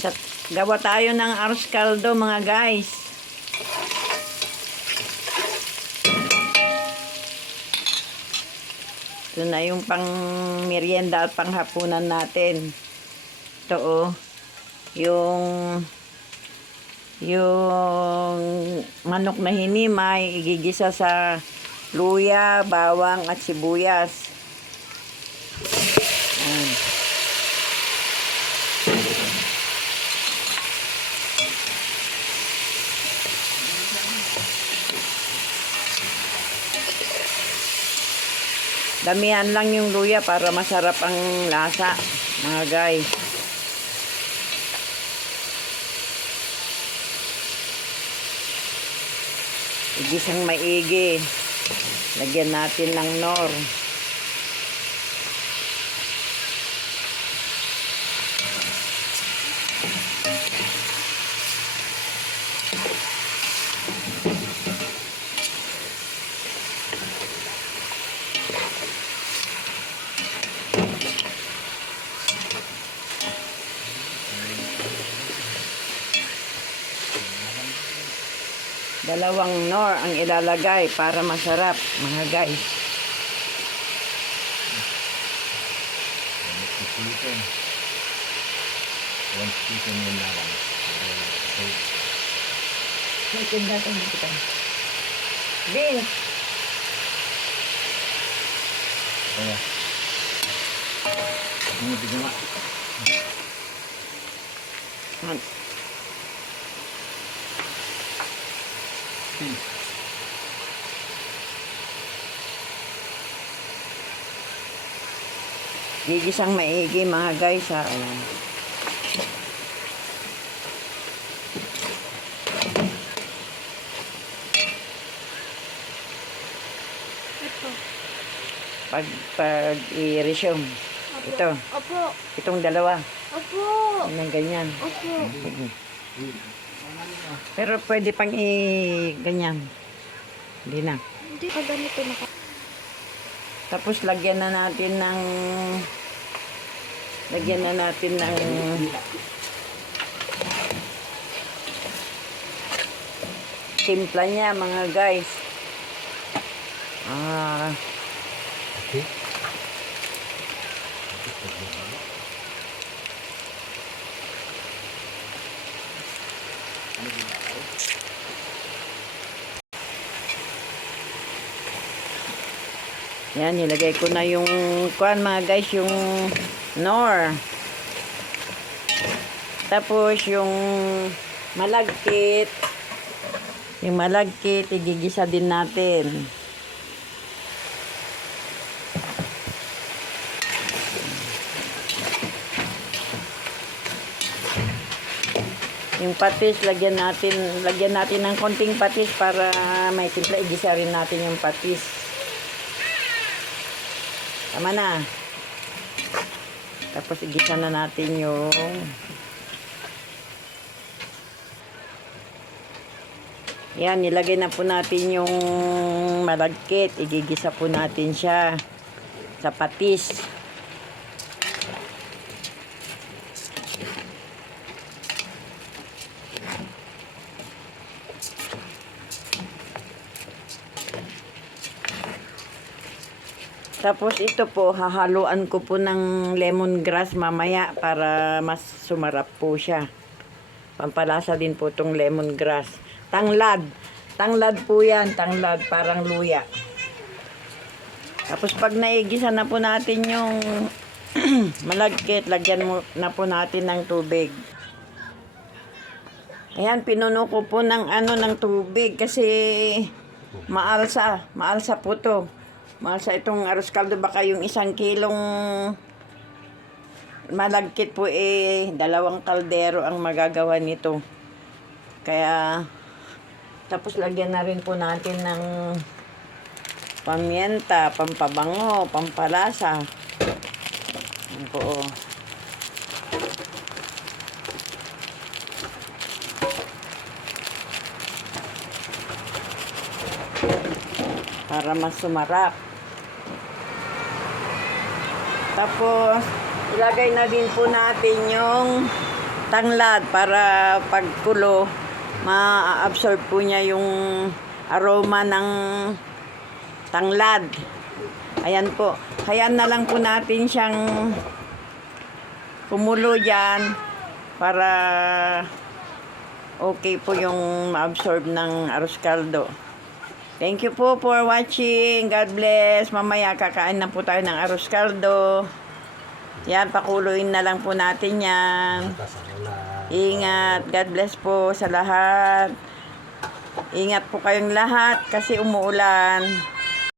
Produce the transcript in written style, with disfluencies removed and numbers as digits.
Gisa, gawa tayo ng arroz caldo mga guys. Ito na yung pang merienda at pang hapunan natin. Ito oh. Yung manok na hinimay, igigisa sa luya, bawang at sibuyas. Ayan. Damihan lang yung luya para masarap ang lasa, mga guys. Igisang maigi. Lagyan natin ng nor. Dalawang nor ang ilalagay para masarap, mga guys. May tinda ito dito pa. Bin! Ayan. Ini bigyan. Gigisang maigi mga guys ha. Ayan. Pag i-resume. Ito. Opo. Itong dalawa. Opo. Yung ganyan. Opo. Pero pwede pang i-ganyan. Hindi na. Hindi ka ganito na. Tapos lagyan na natin ng timpla niya mga guys. Okay. Yan, nilagay ko na yung kuan mga guys, yung nor. Tapos yung malagkit. Yung malagkit, igigisa din natin. Yung patis, lagyan natin ng konting patis para may timpla, igisa rin natin yung patis. Tama na. Tapos igisa na natin yung yan, nilagay na po natin yung malagkit. Igigisa po natin siya sa patis. Tapos ito po, hahaluan ko po ng lemongrass mamaya para mas sumarap po siya. Pampalasa din po itong lemongrass. Tanglad. Tanglad po yan. Tanglad, parang luya. Tapos pag naigisa na po natin yung malagkit, lagyan mo na po natin ng tubig. Ayan, pinuno ko po ng tubig kasi maalsa. Maalsa po to. Masa itong arroz caldo, baka yung 1 kilong malagkit po 2 kaldero ang magagawa nito. Kaya tapos lagyan na rin po natin ng pamienta, pampabango, pampalasa. Yan po. Para mas sumarap. Tapos, ilagay na din po natin yung tanglad para pagkulo, ma-absorb po niya yung aroma ng tanglad. Ayan po. Hayaan na lang po natin siyang kumulo dyan para okay po yung ma-absorb ng arroz caldo. Thank you po for watching. God bless. Mamaya kakain na po tayo ng arroz caldo. Yan, pakuluin na lang po natin yan. Atas ang ulan. Ingat. God bless po sa lahat. Ingat po kayong lahat kasi umuulan.